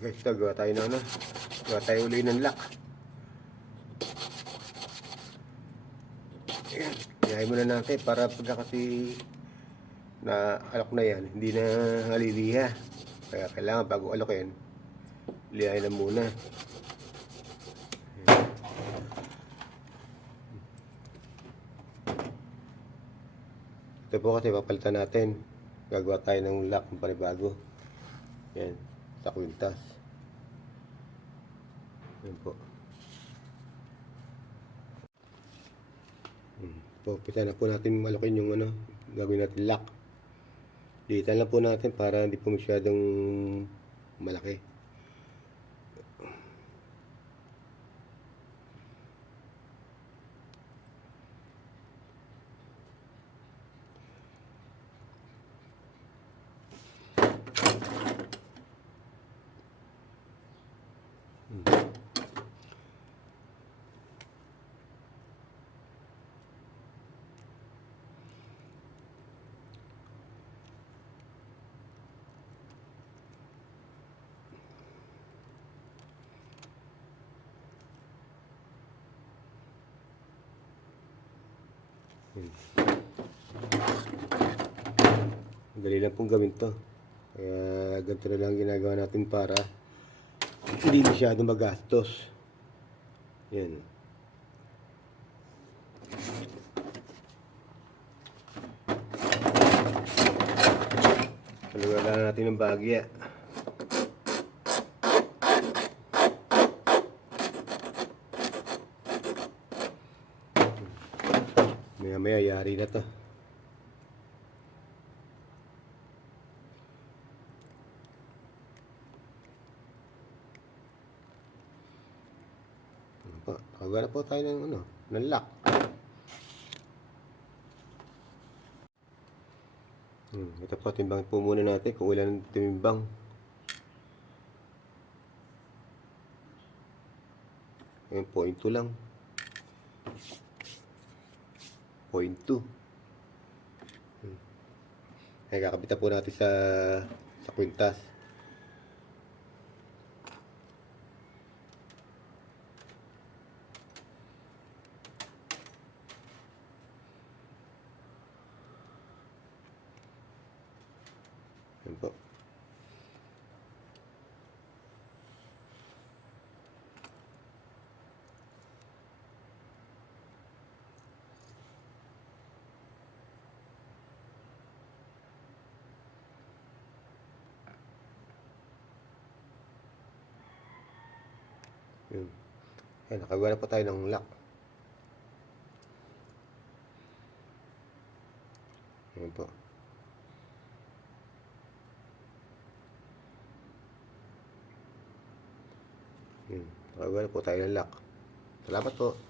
Okay, ito gawa tayo ng ano. Gawa tayo uli ng lock. Ayan. Iyahin muna natin para pagka kasi na alok na yan, hindi na haliliha. Kaya kailangan bago alokin, lihain na muna. Ito po kasi papalitan natin. Gagawa tayo ng lock ng panibago. Yan, sa kwintas. Yan po. Pupisa na po natin malokin yung ano, gagawin natin lock. Liitan lang po natin para hindi po masyadong malaki. Dali lang pong gawin to. Kaya ganito na lang ginagawa natin para hindi masyadong magastos. Yan. Palugalan natin ng bagya. Maya yari na to. Nakagawa na po tayo ng ano, ng lock. Ito po, timbangin po muna natin kung ilan timimbang. Ayun, 0.2 lang. 0.2. Ay, kakabitan po natin sa kwintas. Yan po. Yun. Ayan, nakagawa na po tayo ng lock. Ayan po. Nakagawa na po tayo ng lock. Salamat po.